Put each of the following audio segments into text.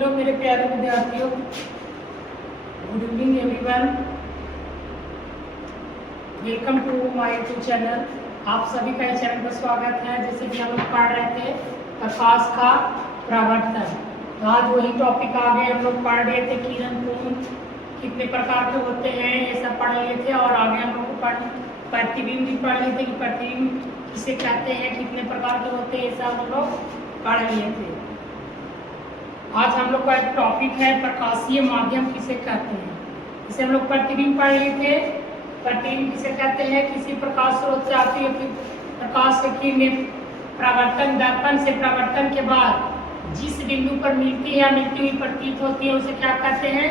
Hello मेरे प्यारे विद्यार्थियों, good evening everyone. Welcome to my YouTube channel. आप सभी का इस चैनल पर स्वागत है। जैसे कि हम लोग पढ़ रहे थे प्रकाश का परावर्तन, तो आज वही टॉपिक आगे हम लोग पढ़ रहे थे किरण कोण कितने प्रकार के होते हैं, ये सब पढ़ लिए थे। और आगे हम लोग प्रतिबिंब भी पढ़ लिए थे कि प्रतिबिंब किसे कहते हैं, कितने प्रकार के होते हैं, ये सब हम लोग पढ़ लिए थे। आज हम लोग का एक टॉपिक है प्रकाशीय माध्यम किसे कहते हैं। इसे हम लोग प्रतिबिंब पढ़ लिए थे। प्रतिबिंब किसे कहते हैं, किसी प्रकाश स्रोत से आती है प्रकाश की किरणें परावर्तन दर्पण से परावर्तन के बाद जिस बिंदु पर मिलती है या मिलती हुई प्रतीत होती है उसे क्या कहते हैं,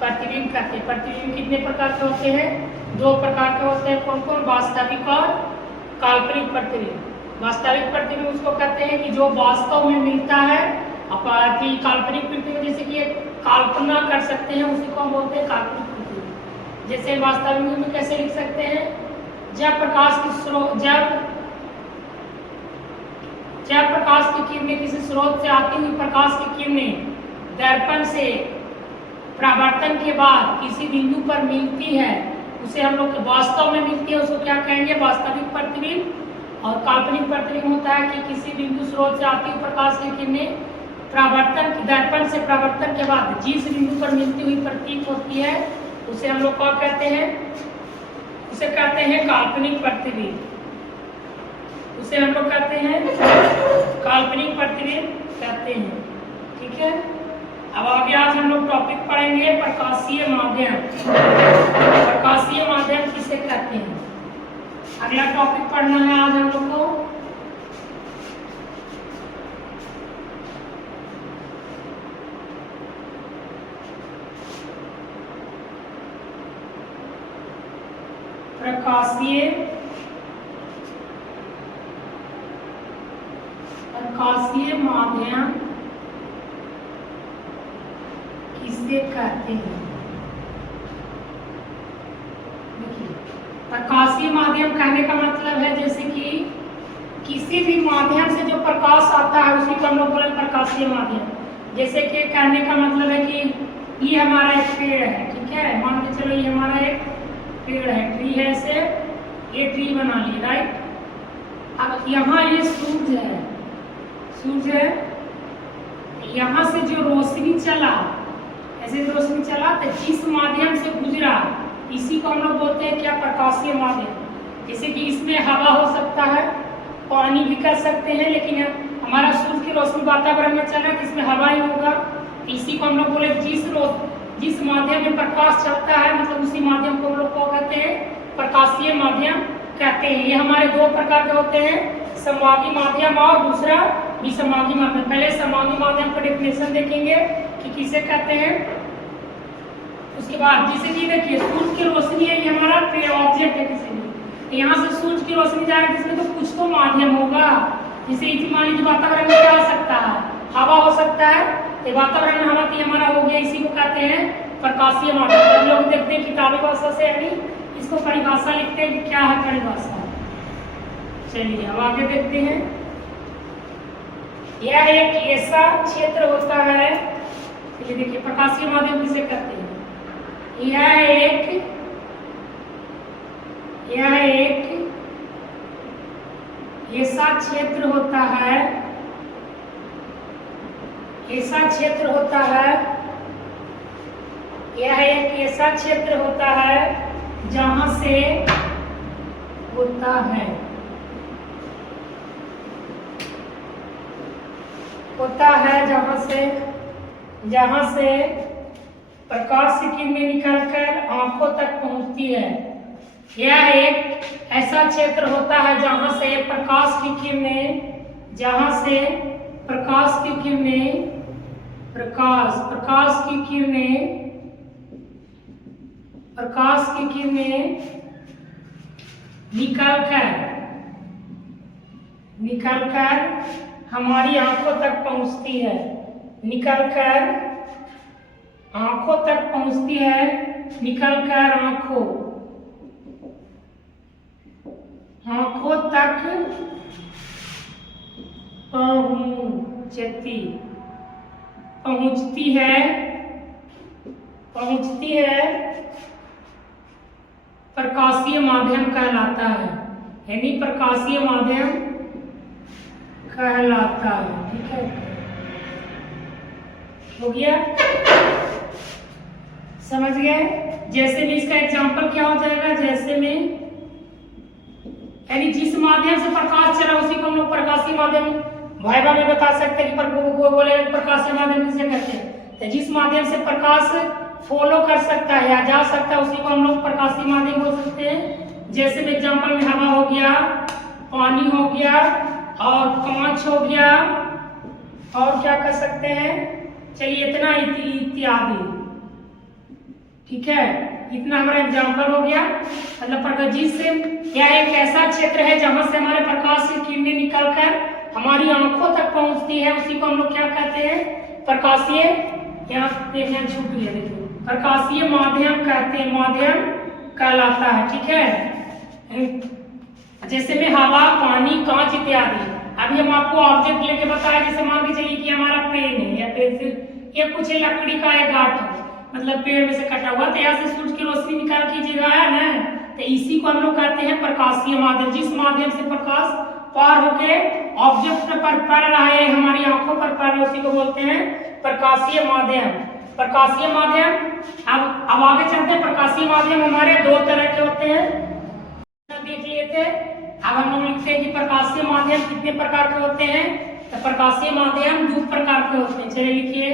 प्रतिबिंब कहते हैं। प्रतिबिंब कितने प्रकार के होते हैं, दो प्रकार के होते हैं। कौन कौन, वास्तविक और काल्पनिक प्रतिबिंब। वास्तविक प्रतिबिंब उसको कहते हैं कि जो वास्तव में मिलता है। कि काल्पनिक प्रतिबिंब जैसे कि कल्पना कर सकते हैं उसी को हम बोलते हैं काल्पनिक प्रतिबिंब। जैसे वास्तविक में कैसे लिख सकते हैं, जब प्रकाश की किरणें किसी स्रोत से आती हुई प्रकाश की किरणें दर्पण से परावर्तन के बाद किसी बिंदु पर मिलती है उसे हम लोग वास्तव में मिलती है उसको क्या कहेंगे, वास्तविक प्रतिबिंब। और काल्पनिक प्रतिबिंब होता है कि किसी बिंदु स्रोत से आती हुई प्रकाश की किरणें परावर्तन दर्पण से परावर्तन के बाद जिस बिंदु पर मिलती हुई प्रतीत होती है उसे हम लोग क्या कहते हैं, उसे कहते हैं काल्पनिक प्रतिबिंब। उसे हम लोग कहते हैं काल्पनिक प्रतिबिंब कहते हैं। ठीक है, अब आगे आज हम लोग टॉपिक पढ़ेंगे प्रकाशीय माध्यम। प्रकाशीय माध्यम किसे कहते हैं, अगला टॉपिक पढ़ना है आज हम लोग को। प्रकाशीय माध्यम किसे कहते हैं। देखिए, प्रकाशीय माध्यम कहने का मतलब है जैसे कि किसी भी माध्यम से जो प्रकाश आता है उसी को हम लोग बोले प्रकाशीय माध्यम। जैसे कि कहने का मतलब है कि ये हमारा एक पेड़ है, ठीक है, मान के चलो ये हमारा एक पेड़ है, ट्री है, से ये ट्री बना ली, राइट। अब यहाँ ये सूरज है, सूरज है, यहाँ से जो रोशनी चला, ऐसे रोशनी चला तो जिस माध्यम से गुजरा इसी को हम लोग बोलते हैं क्या, प्रकाशीय माध्यम। जैसे कि इसमें हवा हो सकता है, पानी भी कर सकते हैं, लेकिन हमारा सूरज की रोशनी वातावरण में चला तो इसमें हवा ही होगा। इसी को हम लोग बोले जिस माध्यम में प्रकाश चलता है मतलब उसी माध्यम को हम लोग को कहते हैं प्रकाशीय माध्यम कहते हैं। ये हमारे दो प्रकार के होते हैं, समवागी माध्यम और दूसरा विसंवागी माध्यम। पहले समवागी माध्यम का डेफिनेशन देखेंगे कि किसे कहते हैं, उसके बाद जैसे कि देखिए सूरज की रोशनी है, ये हमारा ऑब्जेक्ट है, किसी भी यहाँ से सूरज की रोशनी जा रही है जिसमें तो कुछ तो माध्यम होगा। जैसे मान लीजिए वातावरण में क्या हो सकता है, हवा हो सकता है, तो वातावरण में हवा की हमारा हो गया, इसी को कहते हैं प्रकाशीय माध्यम। हम लोग देखते हैं किताबी भाषा से, यानी इसको परिभाषा लिखते हैं कि क्या है परिभाषा। चलिए अब आगे देखते हैं। यह एक ऐसा क्षेत्र होता है, चलिए देखिए प्रकाशीय माध्यम किसे कहते हैं। यह एक ऐसा क्षेत्र होता है, ऐसा क्षेत्र होता है, यह एक ऐसा क्षेत्र होता है जहां से होता है जहां से प्रकाश की किरणें निकलकर आंखों तक पहुंचती है। यह एक ऐसा क्षेत्र होता है जहां से प्रकाश की किरणें निकलकर हमारी आंखों तक पहुंचती है, निकलकर आंखों तक पहुंचती है, निकलकर आंखों तक पहुंचती पहुंचती है प्रकाशीय माध्यम कहलाता है, यानी प्रकाशीय माध्यम कहलाता है। ठीक है, हो गया, समझ गए। जैसे में इसका एग्जांपल क्या हो जाएगा, जैसे में यानी जिस माध्यम से प्रकाश चला उसी को हम लोग प्रकाशीय माध्यम वाइवा में बता सकते हैं कि बोले प्रकाशीय माध्यम किसे कहते हैं। तो जिस माध्यम से प्रकाश फॉलो कर सकता है या जा सकता है उसी को हम लोग प्रकाशीय माध्यम बोल सकते हैं। जैसे में एग्जांपल में हवा हो गया, पानी हो गया और कांच हो गया, और क्या कर सकते हैं, चलिए इतना इत्यादि। ठीक है, इतना हमारा एग्जांपल हो गया। मतलब प्रकाश जिससे क्या एक ऐसा क्षेत्र है जहां से हमारे प्रकाश की किरणें निकलकर हमारी आंखों तक पहुंचती है, उसी को हम लोग क्या कहते हैं, प्रकाशीय, यहाँ छूट गया देखिए, प्रकाशीय माध्यम कहते हैं, माध्यम कहलाता है। ठीक है, जैसे में हवा, पानी, कांच इत्यादि। अभी हम आपको ऑब्जेक्ट लेके बताया, जैसे मान के चलिए कि हमारा पेन है या पेंसिल, या कुछ लकड़ी का एक गांठ है, मतलब पेड़ में से कटा हुआ, तो यहाँ से सूरज की रोशनी निकाल कीजिएगा है ना, तो इसी को हम लोग कहते हैं प्रकाशीय माध्यम। जिस माध्यम से प्रकाश पार होके ऑब्जेक्ट पर पड़ रहा है, हमारी आंखों पर पड़ रहा है, उसी को बोलते हैं प्रकाशीय माध्यम। प्रकाशीय माध्यम, अब आगे चलते हैं। प्रकाशीय माध्यम हमारे दो तरह के होते हैं, देख लिए थे। अब हम लोग लिखते हैं कि प्रकाशीय माध्यम कितने प्रकार के होते हैं, तो प्रकाशीय माध्यम दो प्रकार के होते हैं। चलिए लिखिए,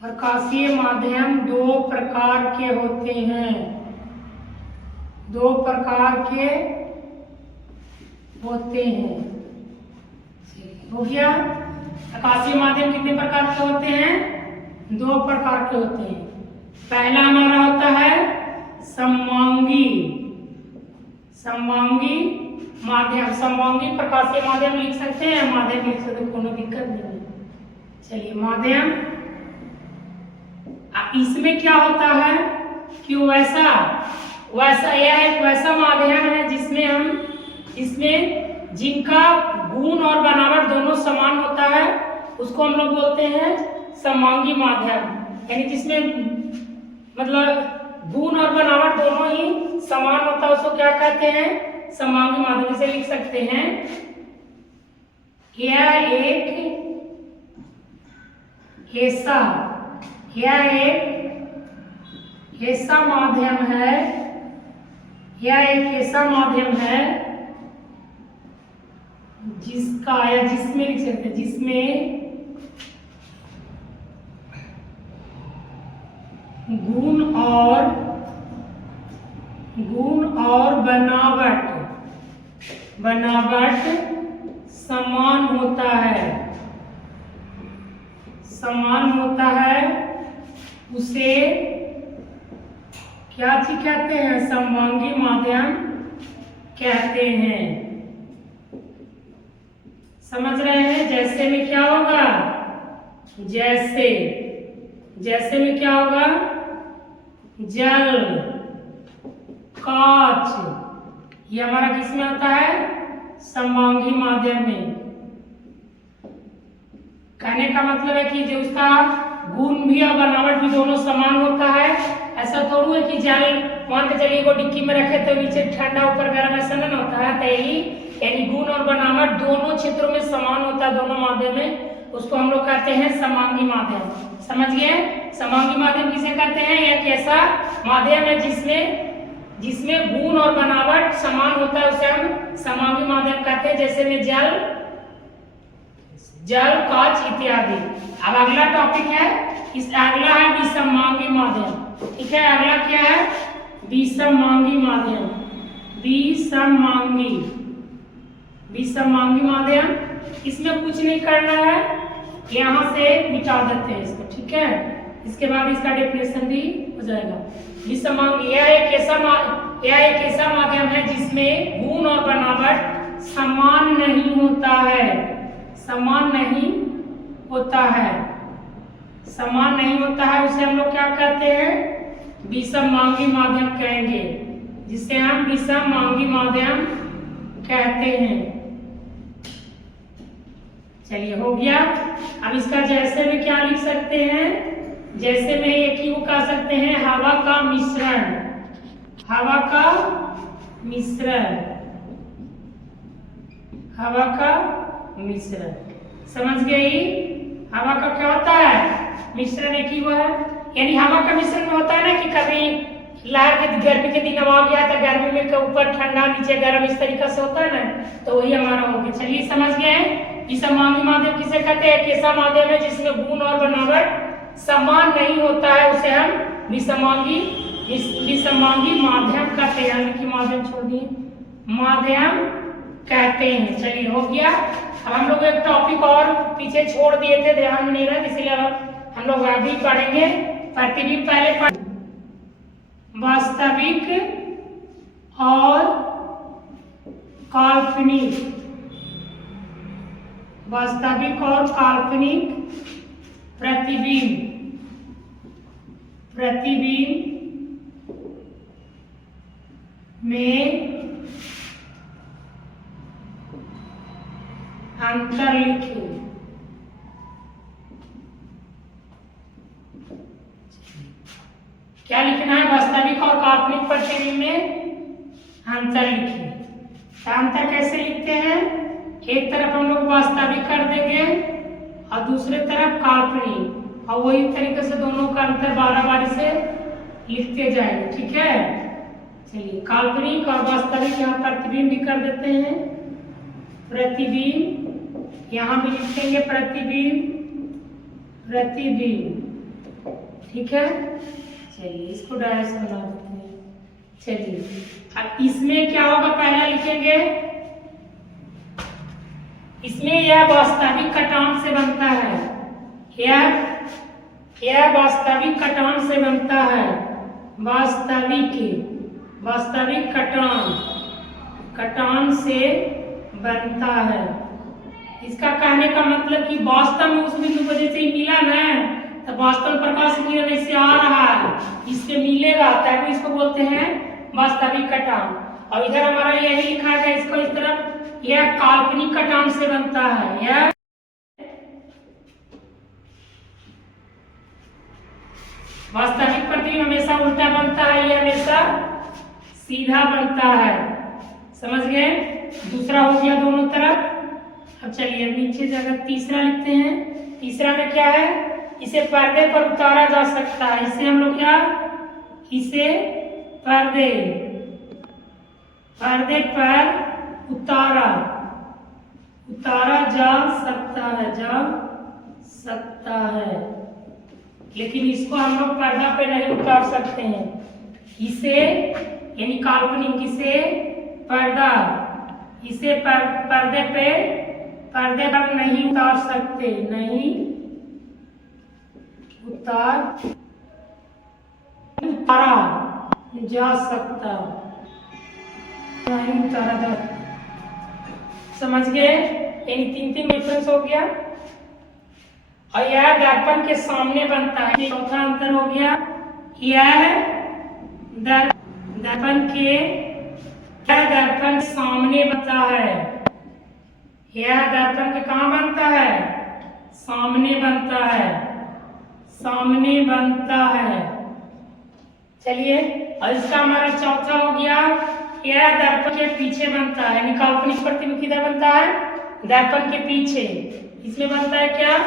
प्रकाशीय माध्यम दो प्रकार के होते हैं, दो प्रकार के होते हैं। हो गया, प्रकाशीय माध्यम कितने प्रकार के होते हैं, दो प्रकार के होते हैं। पहला हमारा होता है समवांगी माध्यम। समवांगी प्रकाशीय माध्यम लिख सकते हैं, माध्यम लिख सकते हैं, कोनो दिक्कत नहीं है। चलिए माध्यम, इसमें क्या होता है कि वैसा यह एक वैसा माध्यम है जिसमें जिनका गुण और बनावट दोनों समान होता है, उसको हम लोग बोलते हैं समवांगी माध्यम। यानी जिसमें मतलब गुण और बनावट दोनों ही समान होता है, उसको क्या कहते हैं, समवांगी माध्यम। से लिख सकते हैं, यह एक ऐसा माध्यम है, यह एक ऐसा माध्यम है जिसका या जिसमें लिख सकते हैं, जिसमें गुण और बनावट समान होता है, उसे क्या चीज कहते हैं, समवांगी माध्यम कहते हैं। समझ रहे हैं। जैसे में क्या होगा, जैसे में क्या होगा, जल, कांच, ये हमारा किस में आता है, समवांगी माध्यम में। कहने का मतलब है कि जो उसका गुण भी और बनावट भी दोनों समान होता है। ऐसा थोड़ा है कि जल मान के चलिए को डिक्की में रखे तो नीचे ठंडा ऊपर गर्म, ऐसा नहीं होता है। तो यही यानी गुण और बनावट दोनों क्षेत्रों में समान होता है, दोनों माध्यम में, उसको हम लोग कहते हैं समवांगी माध्यम। समझ गए। समवांगी माध्यम किसे कहते हैं, एक ऐसा माध्यम है जिसमें गुण और बनावट समान होता है, उसे हम समवांगी माध्यम कहते हैं। जैसे में जल, कांच इत्यादि। अब अगला टॉपिक है, अगला है विसमवांगी माध्यम। ठीक है, अगला क्या है, विसमवांगी माध्यम। विसमवांगी माध्यम, इसमें कुछ नहीं करना है, यहाँ से मिटा देते हैं इसको। ठीक है, इसके बाद इसका डेफिनेशन भी हो जाएगा। विसमवांगी यह एक ऐसा माध्यम है जिसमें गुण और बनावट समान नहीं होता है, समान नहीं होता है, उसे हम लोग क्या कहते हैं, विसमवांगी माध्यम कहेंगे। जिसे हम विषमांगी माध्यम कहते हैं। चलिए हो गया। अब इसका जैसे में क्या लिख सकते हैं, जैसे में एक ही को कह सकते हैं हवा का मिश्रण, हवा का मिश्रण, हवा का मिश्रण। समझ गई? हवा का क्या होता है, मिश्रण एक ही हुआ है। यानी हवा का मिश्रण में होता है ना कि कभी लहर के गर्मी के दिन हवा गया तो गर्मी में के ऊपर ठंडा नीचे गर्म, इस तरीके से होता है ना, तो वही हमारा हो गया। चलिए समझ गए। विषमांगी माध्यम किसे कहते हैं, एक ऐसा माध्यम है जिसमें गुण और बनावट समान नहीं होता है, उसे हम विषमांगी माध्यम कहते हैं। यानी कि माध्यम छोड़ दिए, माध्यम कहते हैं। चलिए हो गया। अब हम लोग एक टॉपिक और पीछे छोड़ दिए थे, ध्यान में नहीं रहा, इसलिए हम लोग अभी पढ़ेंगे प्रतिबिंब। पहले वास्तविक और काल्पनिक, वास्तविक और काल्पनिक प्रतिबिंब, प्रतिबिंब में अंतर लिखिए। क्या लिखना है, वास्तविक और काल्पनिक प्रतिबिंब में अंतर लिखिए। अंतर कैसे लिखते हैं, एक तरफ हम लोग वास्तविक कर देंगे और दूसरे तरफ काल्पनिक, और वही तरीके से दोनों का अंतर बारी से लिखते जाएंगे। ठीक है। चलिए काल्पनिक और वास्तविक यहाँ प्रतिबिंब भी कर देते हैं, प्रतिबिंब यहाँ भी लिखेंगे, प्रतिबिंब, प्रतिबिंब। ठीक है। चलिए इसको डायरेक्ट बना देते हैं। चलिए अब इसमें क्या होगा, पहला लिखेंगे, इसमें यह वास्तविक कटान से बनता है, यह वास्तविक कटान से बनता है, वास्तविक कटान से बनता है। इसका कहने का मतलब कि वास्तव में उस बिंदु को जैसे ही मिला ना, तो वास्तव प्रकाश किरण इससे आ रहा है, इससे मिलेगा, तब इसको बोलते हैं वास्तविक कटान। और इधर हमारा यही लिखा है, इसको इस तरफ, यह काल्पनिक कटान से बनता है। यह वास्तविक प्रतिबिंब हमेशा उल्टा बनता है, यह हमेशा सीधा बनता है। समझ गए? दूसरा हो गया दोनों तरफ। अब चलिए नीचे जगह तीसरा लिखते हैं। तीसरा में क्या है, इसे पर्दे पर उतारा जा सकता है। इसे हम लोग क्या, इसे पर्दे पर उतारा जा सकता है, लेकिन इसको हम लोग पर्दा पे नहीं उतार सकते हैं। इसे यानी काल्पनिक, इसे पर्दा, इसे पर्दे पर नहीं उतार सकते, नहीं उतारा जा सकता, नहीं उतारा जा। समझ गए? यानी तीन डिफरेंस हो गया। और यह दर्पण के सामने बनता है। चौथा अंतर हो गया, यह दर्पण सामने बनता है। यह दर्पण के कहाँ बनता है, सामने बनता है, सामने बनता है। चलिए और इसका हमारा चौथा हो गया, यह दर्पण के पीछे बनता है। यानी काल्पनिक प्रतिबिंब किधर बनता है, दर्पण के पीछे। इसमें बनता है क्या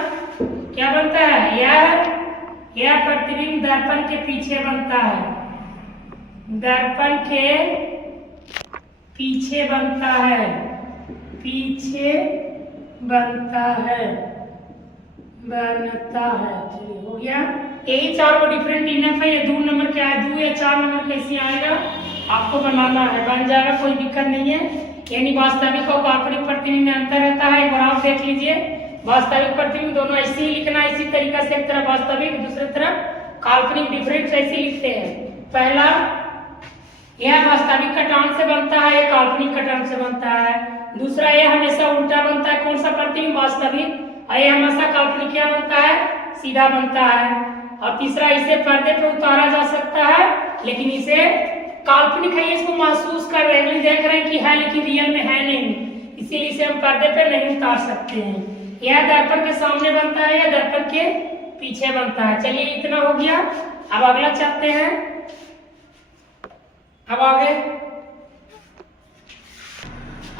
बनता है, यह प्रतिबिंब दर्पण के पीछे बनता है, दर्पण के पीछे बनता है, पीछे बनता है। चलिए हो गया। यही चार को डिफरेंट इनफ है। ये 2 नंबर क्या है, 2 या 4 नंबर कैसे आएगा आपको बनाना है, बन जाएगा, कोई दिक्कत नहीं है। यानी वास्तविक और काल्पनिक प्रतिबिंब में अंतर रहता है। एक बार आप देख लीजिए, वास्तविक प्रतिबिंब दोनों ऐसे ही लिखना है, इसी तरीका से, एक तरफ वास्तविक दूसरी तरफ काल्पनिक, डिफरेंट ऐसे लिखते हैं। पहला, यह वास्तविक कटान से बनता है, यह काल्पनिक कटान से बनता है। दूसरा, यह हमेशा उल्टा बनता है, कौन सा प्रतिबिंब, वास्तविक, और यह हमेशा काल्पनिक क्या बनता है, सीधा बनता है। और तीसरा, इसे पर्दे पर उतारा जा सकता है, लेकिन इसे काल्पनिक है, इसको महसूस कर रहे हैं, देख रहे हैं कि है लेकिन रियल में है नहीं, इसीलिए इसे हम पर्दे पे नहीं उतार सकते हैं। यह दर्पण के सामने बनता है या दर्पण के पीछे बनता है। चलिए इतना हो गया, अब अगला चलते हैं। अब आगे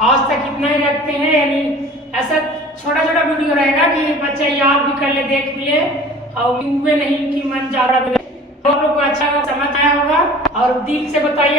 आज तक इतना ही रखते हैं, यानी ऐसा छोटा छोटा वीडियो रहेगा कि बच्चे याद भी कर ले, देख भी ले, और हुए नहीं कि मन जा रहा है। आप लोग को अच्छा समझ आया होगा और दिल से बताइए।